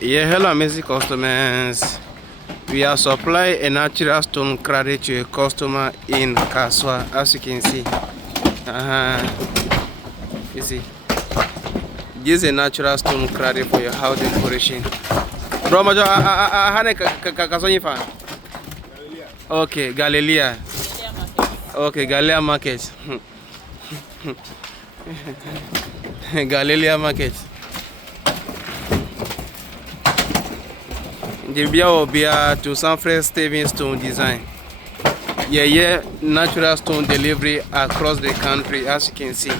Yeah, hello, amazing customers. We are supplying a natural stone cladding to a customer in Kasoa, as you can see. You see, this is a natural stone cladding for your house decoration. Bro, majo, hane Kasoa yifa? Okay, Galilea. Okay, Galilea Market. Galilea Market. The beer will be to San Fred Steven Stone design. Yeah, natural stone delivery across the country, as you can see.